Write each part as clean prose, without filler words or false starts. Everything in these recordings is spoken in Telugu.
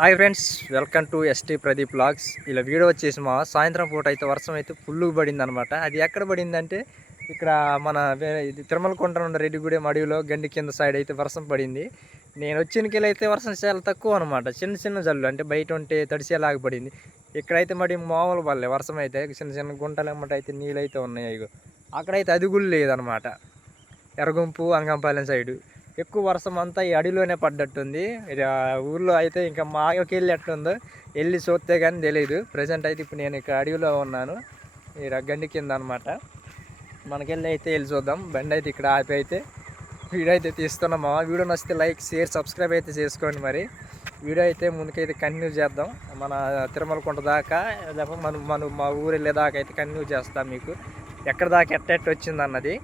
Hi friends, welcome to ST Pradeep vlogs. ఇలా వీడియో వచ్చేసి మా సాయంత్రం పూట అయితే వర్షం అయితే ఫుల్గా పడింది అనమాట. అది ఎక్కడ పడిందంటే ఇక్కడ మన ఇది తిరుమల కొండ ఉన్న రెడ్డిగూడెం అడవిలో గండి కింద సైడ్ అయితే వర్షం పడింది. నేను వచ్చినకెళ్ళి అయితే వర్షం చాలా తక్కువ అనమాట. చిన్న చిన్న జల్లు అంటే బయట ఉంటే తడిసేలాగా పడింది. ఇక్కడైతే మరి మామూలు పడలే వర్షం అయితే. చిన్న చిన్న గుంటలు అన్నమాట అయితే నీళ్ళు అయితే ఉన్నాయి. ఇగో అక్కడైతే అది కూడా లేదనమాట. ఎర్రగుంపు అంగంపాలెం సైడు ఎక్కువ వర్షం అంతా ఈ అడవిలోనే పడ్డట్టుంది. ఊర్లో అయితే ఇంకా మాకి వెళ్ళి ఎట్లుందో వెళ్ళి చూస్తే కానీ తెలియదు. ప్రజెంట్ అయితే ఇప్పుడు నేను ఇక్కడ అడవిలో ఉన్నాను, ఈ గండి కింద అనమాట. మనకెళ్ళి అయితే వెళ్ళి చూద్దాం. బండి అయితే ఇక్కడ ఆపి అయితే వీడియో అయితే తీస్తున్నాం. వీడియో నచ్చితే లైక్, షేర్, సబ్స్క్రైబ్ అయితే చేసుకోండి. మరి వీడియో అయితే ముందుకైతే కంటిన్యూ చేద్దాం. మన తిరుమల కొండ దాకా మా ఊరు వెళ్ళేదాకా అయితే కంటిన్యూ చేస్తాం. మీకు ఎక్కడ దాకా ఎట్ట వచ్చింది అన్నది.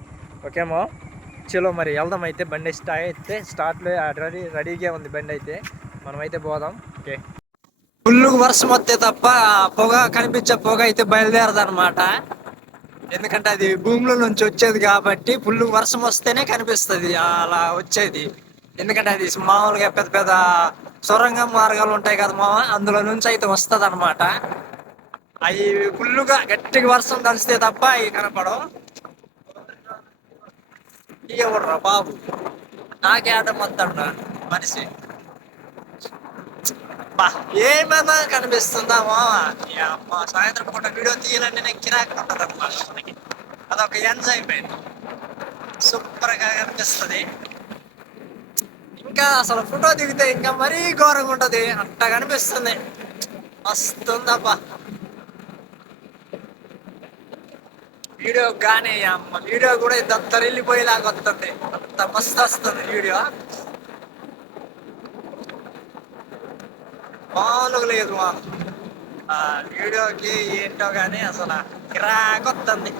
ఓకేమో, చలో మరి వెళ్దాం. అయితే బండి స్టార్ట్లో రెడీగా ఉంది బండి అయితే. మనమైతే పోదాం. ఓకే, ఫుల్లుగా వర్షం వస్తే తప్ప పొగ కనిపించే పొగ అయితే బయలుదేరదు అనమాట. ఎందుకంటే అది భూమిలో నుంచి వచ్చేది కాబట్టి ఫుల్ వర్షం వస్తేనే కనిపిస్తుంది అలా వచ్చేది. ఎందుకంటే అది మామూలుగా పెద్ద పెద్ద సొరంగ మార్గాలు ఉంటాయి కదా మామ, అందులో నుంచి అయితే వస్తుంది అనమాట. అవి ఫుల్లుగా గట్టిగా వర్షం కలిస్తే తప్ప అవి కనపడవు. ఎవడరా బాబు, నాకే ఆట మొత్తం మనిషి బా ఏమైనా కనిపిస్తుందామో. అమ్మ సాయంత్రం పూట వీడియో తీయాలంటే నేను కిరాక్ ఉంటుంది అనమాట. మనకి అదొక ఎంజాయ్మెంట్, సూపర్గా కనిపిస్తుంది. ఇంకా అసలు ఫోటో దిగితే ఇంకా మరీ ఘోరంగా ఉంటుంది, అంత కనిపిస్తుంది. వస్తుందబ్బా వీడియో. కానీ అమ్మ వీడియో కూడా ఇదంతా వెళ్ళిపోయేలాగా వస్తుంది, అంత మస్తు వస్తుంది వీడియో. మామూలుగా లేదు మా వీడియోకి ఏంటో కానీ అసలు కిరాక్ వస్తుంది.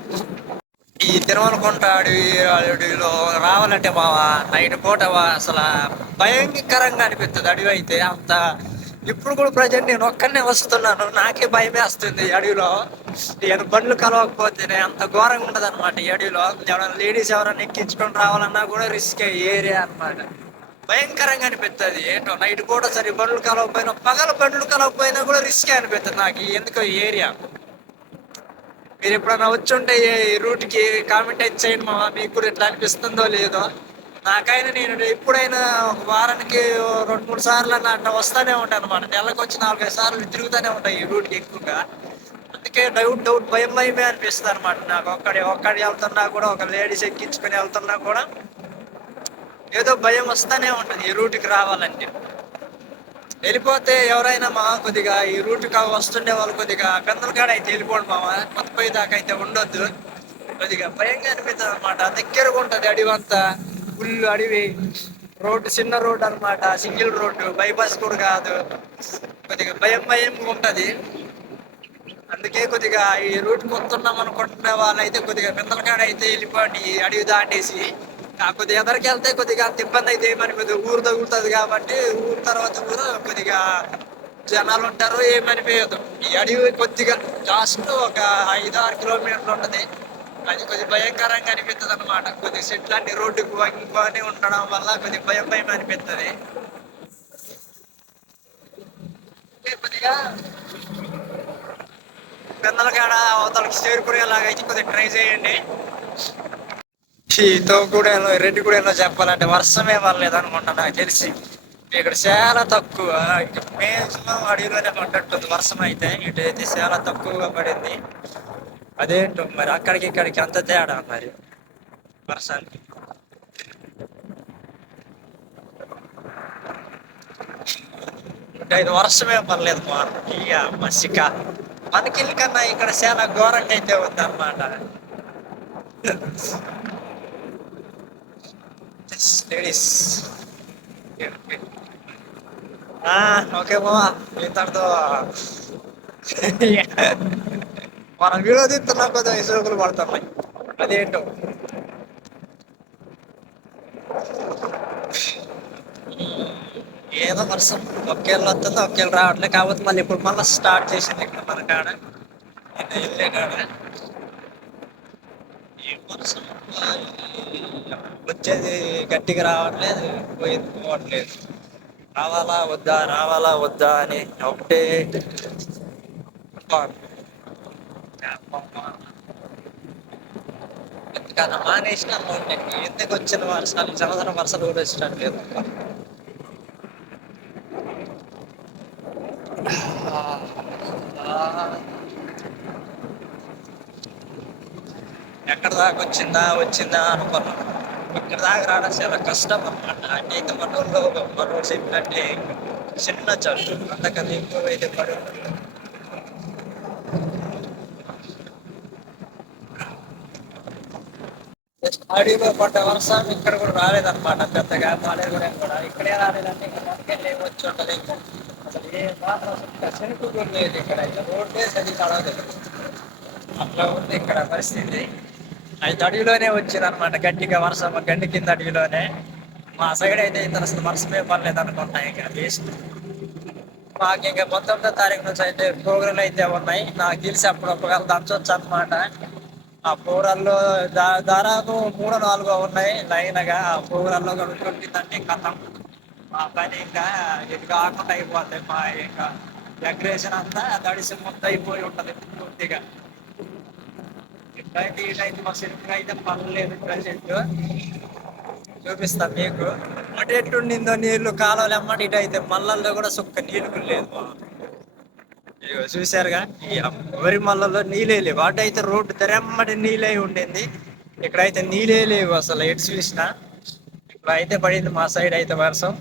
ఈ తిరుమల కొండ అడవిలో రావాలంటే మావా నైట్ పూట అసలు భయంకరంగా అనిపిస్తుంది. అడవి అయితే అంత. ఇప్పుడు కూడా ప్రజెంట్ నేను ఒక్కనే వస్తున్నాను, నాకే భయమే వస్తుంది అడవిలో. నేను బండ్లు కలవకపోతేనే అంత ఘోరంగా ఉండదు అనమాట ఈ అడవిలో. ఎవరైనా లేడీస్ ఎవరైనా ఎక్కించుకొని రావాలన్నా కూడా రిస్కే ఏరియా అనమాట. భయంకరంగా అనిపిస్తుంది. ఏంటో నైట్ కూడా సరే బండ్లు కలవకపోయినా, పగల బండ్లు కలవకపోయినా కూడా రిస్కే అనిపిస్తుంది నాకు ఎందుకో ఈ ఏరియా. మీరు ఎప్పుడైనా వచ్చి ఉంటే ఈ రూట్కి కామెంట్ అయితే చేయండి మా, మీకు కూడా ఎట్లా అనిపిస్తుందో లేదో. నాకైనా నేను ఎప్పుడైనా ఒక వారానికి 2-3 సార్లు అట్లా వస్తూనే ఉంటాను అనమాట. నెలకు వచ్చి 4-5 సార్లు తిరుగుతూనే ఉంటాయి ఈ రూట్కి ఎక్కువగా. అందుకే డౌట్ భయమే అనిపిస్తుంది అనమాట నాకు. ఒక్కడి వెళ్తున్నా కూడా, ఒక లేడీస్ ఎక్కించుకొని వెళ్తున్నా కూడా ఏదో భయం వస్తూనే ఉంటుంది ఈ రూట్కి రావాలంటే. వెళ్ళిపోతే ఎవరైనా మా కొద్దిగా ఈ రూట్కి వస్తుండే వాళ్ళు కొద్దిగా పెద్దలకాడ అయితే వెళ్ళిపోండి మామ, కొత్తపోయి దాకా అయితే ఉండొద్దు. కొద్దిగా భయంగా అనిపిస్తుంది అనమాట. దగ్గరగా ఉంటుంది అడవి అంతా, ఫుల్ అడవి. రోడ్డు చిన్న రోడ్డు అనమాట, సింగిల్ రోడ్డు, బైపాస్ కూడా కాదు. కొద్దిగా భయంగా ఉంటుంది. అందుకే కొద్దిగా ఈ రూట్ మొత్తున్నాం అనుకుంటున్న వాళ్ళైతే కొద్దిగా పెద్దలకాడ అయితే వెళ్ళిపోండి ఈ అడవి దాటేసి. కొద్దిగా ఎదరికి వెళ్తే కొద్దిగా అంత ఇబ్బంది అయితే ఏమని, కొద్దిగా ఊరు తగులుతుంది కాబట్టి ఊరు తర్వాత ఊరు కొద్దిగా జనాలు ఉంటారు, ఏమనిపించదు. ఈ అడవి కొద్దిగా లాస్ట్ ఒక 5-6 కిలోమీటర్లు ఉంటుంది. అది కొద్దిగా భయంకరంగా అనిపిస్తుంది అనమాట. కొద్దిగా చెట్లు అన్ని రోడ్డుకు వంగిపోని ఉండడం వల్ల కొద్దిగా భయం అనిపిస్తుంది. కొద్దిగా పెద్దలకాడ అవతలకి చేరుకునేలాగా అయితే కొద్దిగా ట్రై చేయండి. రెడ్డిగూడెంలో చెప్పాలంటే వర్షమే పర్లేదు అనుకుంటా నాకు తెలిసి. ఇక్కడ చాలా తక్కువ, మేక్సిమం అడవిలోనే పడ్డట్టుంది వర్షం అయితే. ఇటు అయితే చాలా తక్కువగా పడింది. అదేంటో మరి అక్కడికి ఇక్కడికి అంత తేడా మరి వర్షానికి. ఇది వర్షమే పర్లేదు మా, ఇక మసిక మనకిల్లి కన్నా ఇక్కడ చాలా ఘోరంగా అయితే ఉంది అన్నమాట. లేడీస్ ఓకే మామా, ఇంతటితో మనం వీడియో తీస్తున్నా కొద్దిగా ఇసుకులు పడుతున్నాయి. అదేంటో ఏదో వర్షం ఒకేళ్ళు వస్తుంది ఒకేళ్ళు రావట్లేదు. కాకపోతే మళ్ళీ ఇప్పుడు మళ్ళీ స్టార్ట్ చేసింది ఇక్కడ మన కాడ, వెళ్ళే కాడ. ఈ వర్షం వచ్చేది గట్టిగా రావట్లేదు, పోయేది పోవట్లేదు. రావాలా వద్దా రావాలా వద్దా అని ఒకటే thought. ఎంతకన్నా మానేసిన ఎందుకు వచ్చిన వర్షాలు సంవత్సరం వర్షాలు కూడా వచ్చినట్టు లేదు. ఎక్కడ దాకా వచ్చిందా అనుకున్నాం. ఇక్కడ దాకా రావడం చాలా కష్టం అన్నమాట. అంటే మనలో చెప్పినట్టే చిన్న చట్టు అంతకన్నా ఎక్కువ అయితే పడి ఉంటుంది. జస్ట్ అడవిలో పడ్డ వర్షం ఇక్కడ కూడా రాలేదన్నమాట. పెద్దగా మాలేరు కూడా ఇక్కడే రాలేదంటే ఇక్కడ మనకెళ్ళి వచ్చి ఉండదు. ఇంకా అసలు ఏ మాత్రం చెరుకు కూడా లేదు ఇక్కడ. అయితే రోడ్డే సరి చదవలేదు. అట్లా ఉంది ఇక్కడ పరిస్థితి. అయితే అడవిలోనే వచ్చింది అనమాట గట్టిగా వర్షం. గడ్డి కింద అడవిలోనే. మా సైడ్ అయితే ఇంత అసలు వర్షమే పర్లేదు అనుకుంటా. ఇంకా వేస్ట్. మాకు ఇంకా 19వ తారీఖు నుంచి అయితే ప్రోగ్రాంలు అయితే ఉన్నాయి. నాకు తెలిసి అప్పుడు ఒకవేళ దంచవచ్చు అనమాట. ఆ ప్రోగ్రాంలో దాదాపు 3-4 ఉన్నాయి లైన్గా. ఆ ప్రోగ్రాంలో గడుపుతుందంటే కథం. మా పని ఇంకా ఇది కాకుండా అయిపోతాయి. మా ఇంకా డెకరేషన్ అంతా తడిసి మొత్తం అయిపోయి ఉంటది పూర్తిగా. ఇట్లయితే ఇటైతే మా సెట్ అయితే పర్లేదు. ప్రజెంట్ చూపిస్తాం మీకు. అటు ఎట్టుండిందో నీళ్లు కాలువలు ఎమ్మటి ఇటు అయితే మల్లల్లో కూడా సుక్క నీళ్లు లేదు. ఇగో చూశారుగా ఈ వరి మల్లలో నీళ్ళే లేవు. అటు అయితే రోడ్డు తెరమ్మటి నీళ్ళే ఉండింది. ఇక్కడైతే నీళ్ళే లేవు అసలు ఎటు చూసినా. ఇప్పుడు అయితే పడింది మా సైడ్ అయితే వర్షం.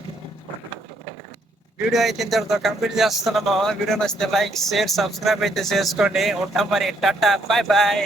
వీడియో అయితే ఇంతటితో కంప్లీట్ చేస్తున్నాము. వీడియో నచ్చితే లైక్ షేర్ సబ్స్క్రైబ్ అయితే చేసుకోండి. ఉంటాం మరి. Tata bye bye.